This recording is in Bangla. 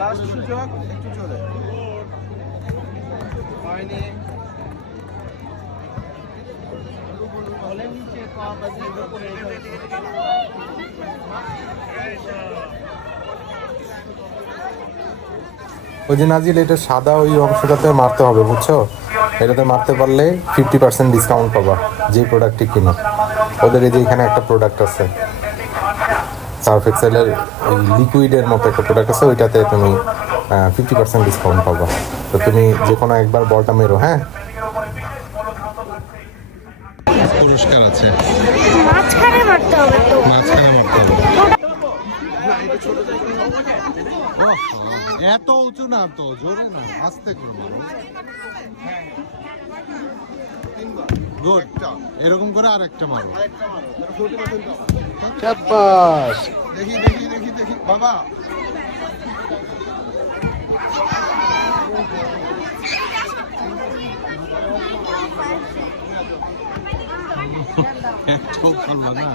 লাস্ট সুযোগ, একটু জোরে। হয়নি। ওই যে নাজিল, এটা সাদা ওই অংশটাতে মারতে হবে, বুঝছো? এটাতে মারতে পারলে 50% ডিসকাউন্ট পাবা যে প্রোডাক্টটি কিনো। ওদের এই যে এখানে একটা প্রোডাক্ট আছে, সার্ফ এক্সেলের ওই লিকুইডের মতো একটা প্রোডাক্ট আছে, ওইটাতে তুমি 50% ডিসকাউন্ট পাবা। তো তুমি যে কোনো একবার বলটা মেরো, হ্যাঁ? পুরস্কার আছে, মাঝখানে মারতে হবে তো। মাঝখানে মারতে হবে। এত উঁচু না তো, জোরে না, আস্তে করে মারো। গুড, এরকম করে আরেকটা মারো। শাবাশ। দেখি দেখি দেখি দেখি বাবা। একটাও পারবা না।